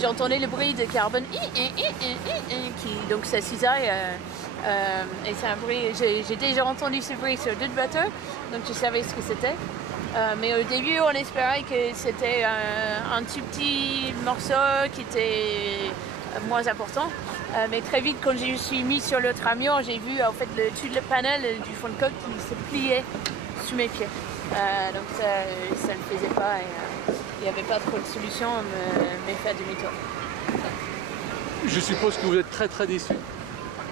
j'entendais le bruit de carbone, donc ça cisaille. Et c'est un bruit, j'ai déjà entendu ce bruit sur d'autres bateaux, donc je savais ce que c'était. Mais au début, on espérait que c'était un tout petit morceau qui était moins important. Mais très vite, quand je me suis mis sur le camion, j'ai vu en fait tout le panel du fond de coque qui se pliait sous mes pieds. Donc ça ne le faisait pas et il n'y avait pas trop de solution à me faire demi-tour. Je suppose que vous êtes très très déçu.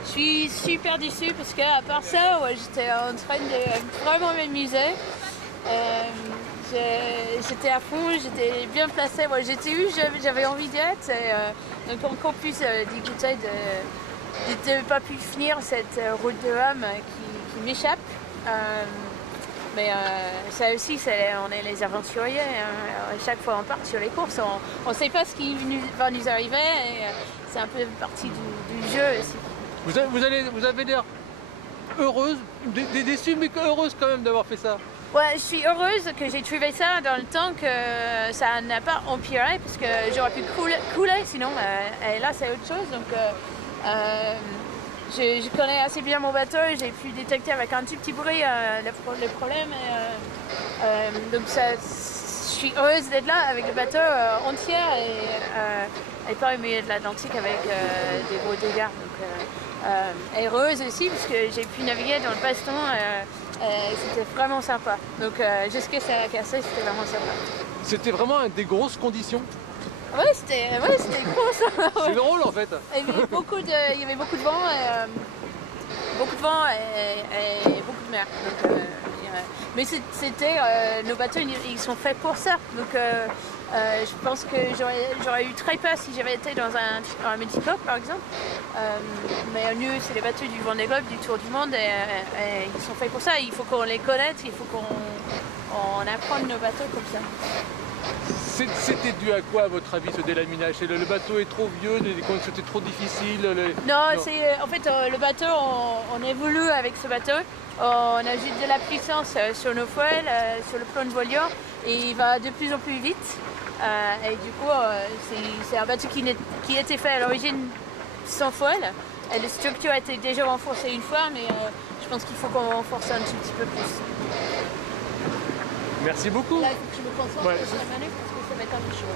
Je suis super déçue parce qu'à part ça, ouais, j'étais en train de vraiment m'amuser. J'étais à fond, j'étais bien placée. Ouais, j'étais où j'avais envie d'être. Donc encore plus dégoûtée de ne pas pu finir cette route de Rome qui m'échappe. Mais ça aussi, on est les aventuriers. Chaque fois on part sur les courses, on ne sait pas ce qui va nous arriver. C'est un peu partie du jeu aussi. Vous avez l'air heureuse, déçue, mais heureuse quand même d'avoir fait ça. Ouais, je suis heureuse que j'ai trouvé ça dans le temps que ça n'a pas empiré parce que j'aurais pu couler sinon. Et là, c'est autre chose. Donc, je connais assez bien mon bateau. J'ai pu détecter avec un tout petit bruit le problème. Donc, je suis heureuse d'être là avec le bateau entier et pas au milieu de l'Atlantique avec des gros dégâts. Donc, heureuse aussi parce que j'ai pu naviguer dans le passe-temps. C'était vraiment sympa. Donc jusqu'à ça a cassé, c'était vraiment sympa. C'était vraiment des grosses conditions. Ouais, c'était gros ça. C'est drôle en fait. Il y avait beaucoup de vent, et beaucoup de mer. Donc, mais c'était nos bateaux, ils sont faits pour ça. Donc je pense que j'aurais eu très peur si j'avais été dans un multicoque par exemple. Mais nous, c'est les bateaux du Vendée Globe, du Tour du Monde, et ils sont faits pour ça. Il faut qu'on les connaisse, il faut qu'on apprenne nos bateaux comme ça. C'était dû à quoi à votre avis ce délaminage? Le bateau est trop vieux, les conditions étaient trop difficiles? Non. C'est en fait le bateau, on évolue avec ce bateau. On ajoute de la puissance sur nos voiles, sur le plan de voilure, et il va de plus en plus vite. Et du coup, c'est un bateau qui était fait à l'origine sans voile. Et la structure a été déjà renforcée une fois, mais je pense qu'il faut qu'on renforce un petit peu plus. Merci beaucoup. Là, il faut que je me concentre sur la manœuvre parce que ça va être un peu chaud.